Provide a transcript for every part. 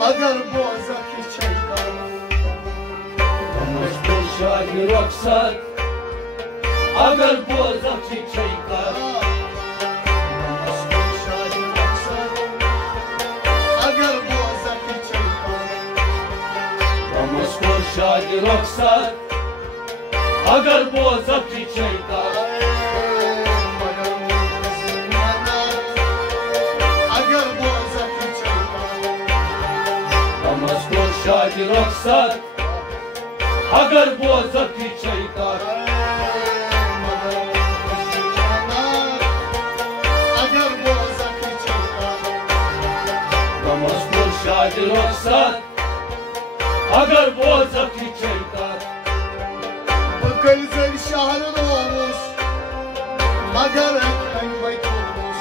اگر بازک چیکار مشکل شادی رخصت اگر بازک چیکار مشکل شادی رخصت اگر بازک چیکار مشکل شادی رخصت اگر بازک چیکار شادی رخصت اگر بازک چیکار اگر بازک چیکار مشکل شادی رخصت اگر بازک چیکار بکل زر شهر روموس مگر اکن بیتوموس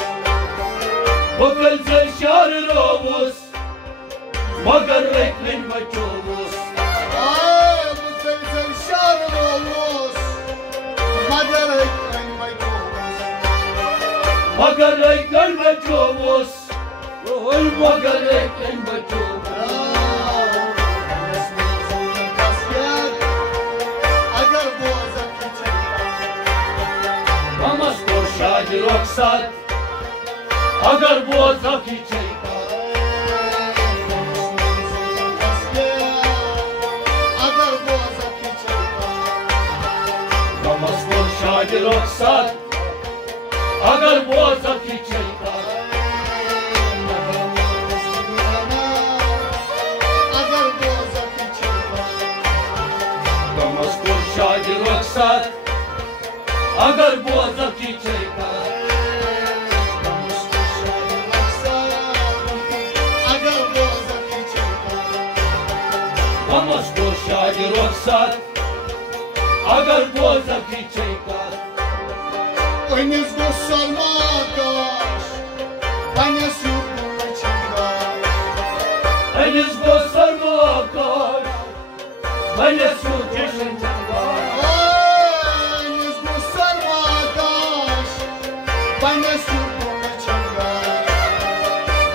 بکل زر شهر روموس مگر اکن بیتوموس بکل زر شهر روموس مگر اکن بیتوموس مگر اکن بیتوموس مگر اکن بیتوموس شادی رخصت اگر بازک چیکار اگر بازک چیکار مشکل شادی رخصت اگر بازک چیکار اگر بازک چیکار مشکل شادی رخصت اگر بازک چیکار مشکل شادی رخصت اگر بازک چیکار Oyunuz gösterme arkadaş Bana sürdüm içimden henüz gösterme akaş bana süt yaşından Oyunuz gösterme arkadaş Bana sürdüm içimden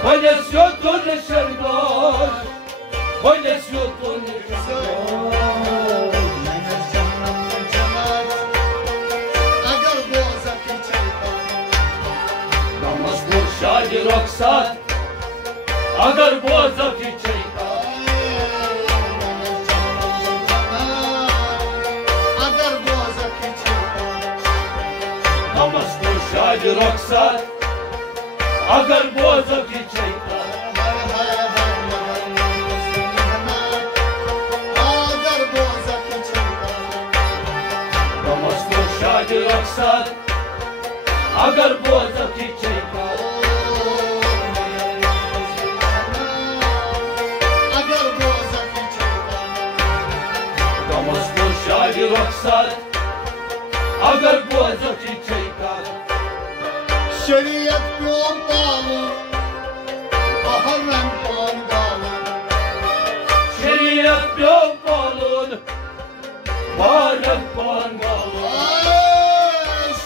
bana süt yaşından bana süt yaşından شادی رخصت اگر بازک چیکار اگر بازک چیکار مشکل شادی رخصت اگر بازک چیکار اگر بازک چیکار مشکل شادی رخصت اگر بازک چیکار مشکل شادی رخصت اگر بازک چیکار شریعت پیام قانون بهرن پان قانون شریعت پیام قانون بهرن پان قانون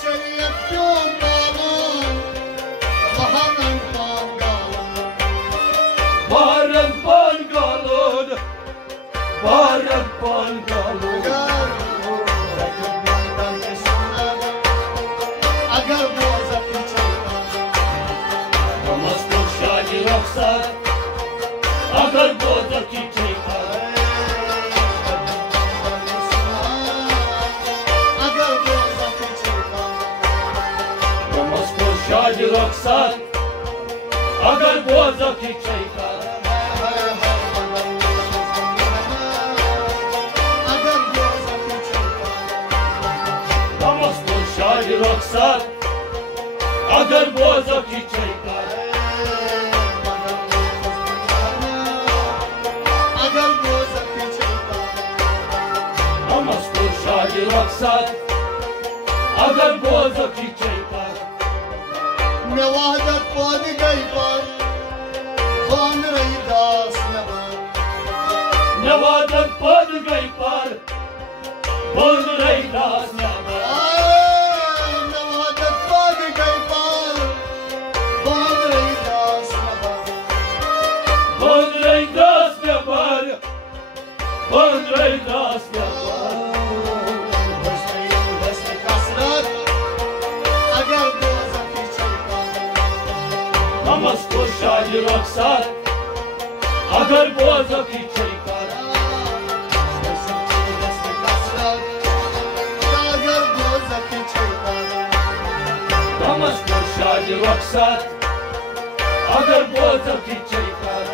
شریعت پیام قانون بهرن پان قانون بهرن پان قانون بهرن پان قانون اگر بازک چیکار مشکل شادی رخصت اگر بازک چیکار اگر بازک چیکار مشکل شادی رخصت اگر بازک چیکار اگر بازک چیکار مشکل شادی رخصت اگر بازک چیکار اگر بازک چیکار مشکل شادی رخصت اگر بازک چیکار نوادت پادی گئی پر خان رہی داس نواد نوادت پد گئی پر بول رہی داس نوادت پادی گئی پر خان رہی داس نواد بول رہی داس رای دست بیار حسن کسرت اگر دوزخی چیکار نماز خوشحالی رقصت اگر بازکی چیکار حسن کسرت اگر دوزخی چیکار نماز خوشحالی رقصت اگر بازکی چیکار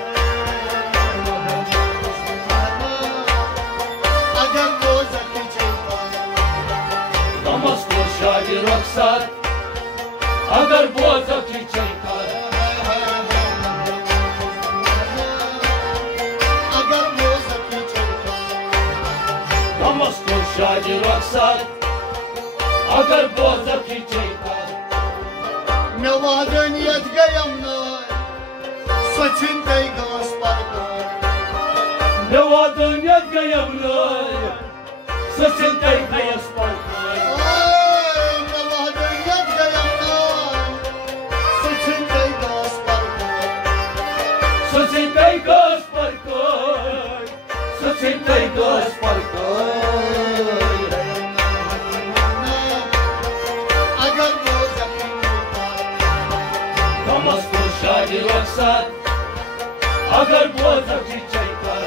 اگر دوزخی چیکار نماز خوشحالی رقصت اگر بازکی چیکار اگر دوزخی چیکار نماز خوشحالی رقصت اگر بازکی چیکار نوادنیت گیم نای سچین دیگاس پرکار نوادنیت گیم نای سچین دیگاس پرکار نوادنیت گیم نای سچین دیگاس پرکار سچین دیگاس پرکار سچین دیگاس پرکار اگر دوزخی نماز خوشحالی رقصت اگر بازکی چیکار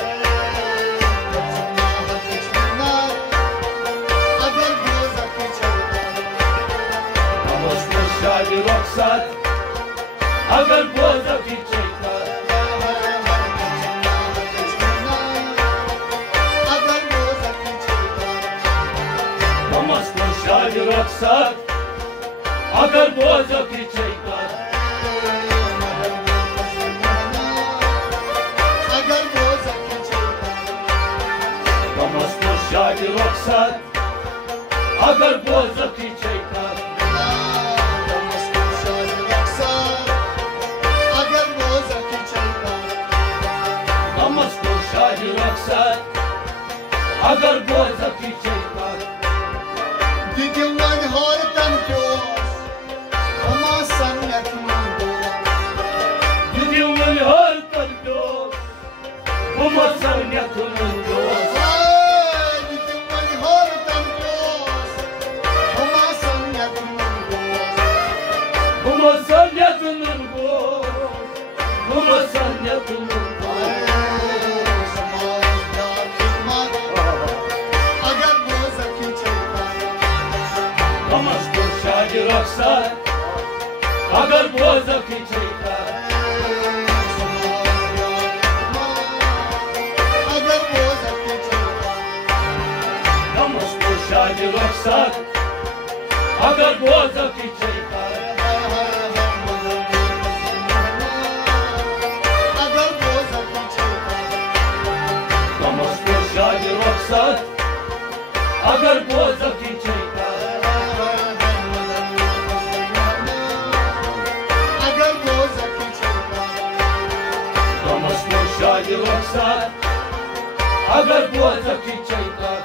اگر دوزخی چیکار نماز خوشحالی رقصت اگر بازکی چیکار اگر دوزخی چیکار نماز خوشحالی رقصت اگر بازکی چیکار اگر دوزخی چیکار نماز خوشحالی رقصت اگر بازکی چیکار اگر دوزخی چیکار نماز خوشحالی رقصت اگر بازکی چیکار دیدیم من هارتم جوز اما سنت من دوست دیدیم من هر دوست اما سنیت من دوست دیدیم من هارتم جوز اما سنت من دوست اما سنیت من دوست اما سنیت من دوست اگر دوزخی چیکار نماز خوشحالی رقصت اگر بازکی چیکار اگر دوزخی چیکار نماز خوشحالی رقصت اگر بازکی چیکار اگر دوزخی چیکار نماز خوشحالی رقصت اگر بازکی چیکار اگر دوزخی چیکار نماز خوشحالی رقصت اگر بازکی چیکار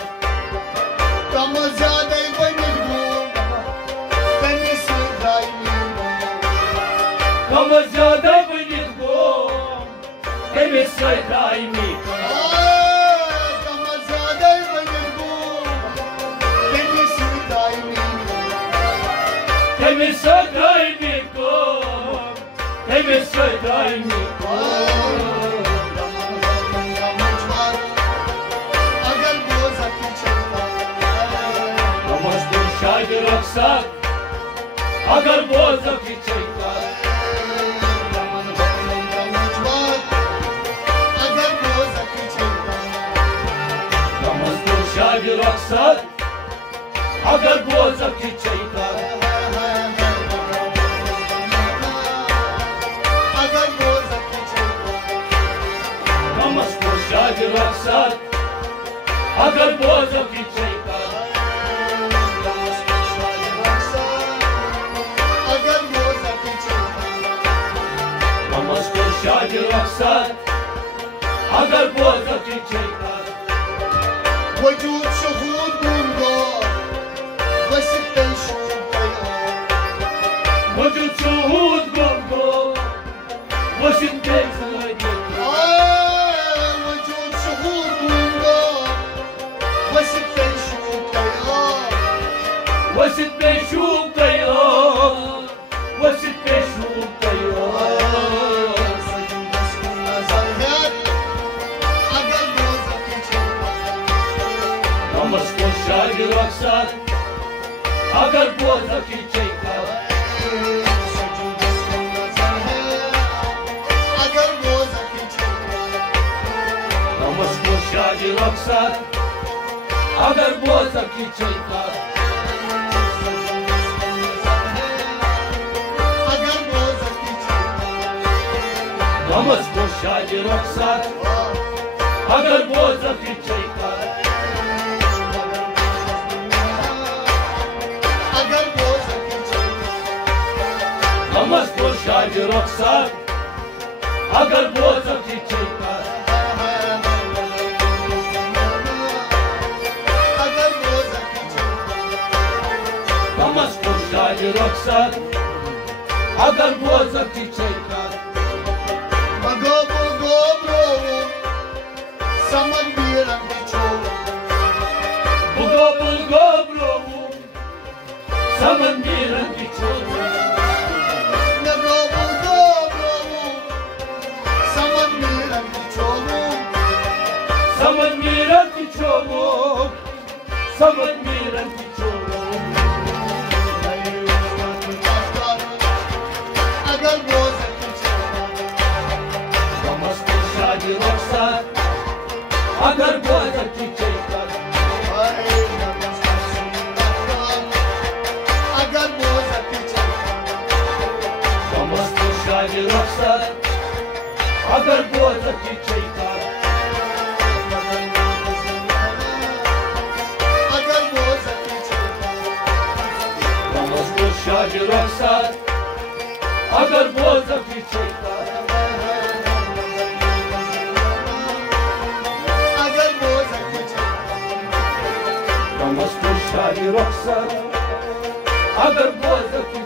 کم زیاده بنید بود تنی سودایی کم زیاده بینید گم همی سیدایی میکن کم زیاده بنید بود تنی سودایی همی سیدایی میکن همی سیدایی میکن اگر دوزخی چیکار نماز خوشحالی رقصت اگر بازکی چیکار اگر دوزخی چیکار نماز خوشحالی رقصت اگر بازکی چیکار اگر دوزخی چیکار نماز خوشحالی رقصت اگر بازکی چیکار اگر دوزخی چیکار نماز خوشحالی رقصت اگر بازکی چیکار وجود شهود بونگار وسیقه شوق بیان وجود شهود گمگو واسید بیزنید وجود شهود بونگار रक्षक अगर बोझ की चैका शादी रक्षक अगर बोझ की चैका नमस्को शादी रक्षक अगर बोझ की चैका नमस्को शादी रक्षक अगर बोझ की चैका नमस्को शादी रक्षक अगर बोझ की चैका Saman biran bicho Bugo bro Saman miran bicho Bugo bro Saman miran bicho Saman miran bicho Saman miran bicho Agar boza kicho Namaste shadi ruksak अगर बोझ की चैका अगर बोझ की चैका नमस्ते शादी रक्षक अगर बोझ की चैका अगर बोझ की चैका नमस्ते शादी रक्षक अगर बोझ की चैका शादी रक्षक अगर बोझ की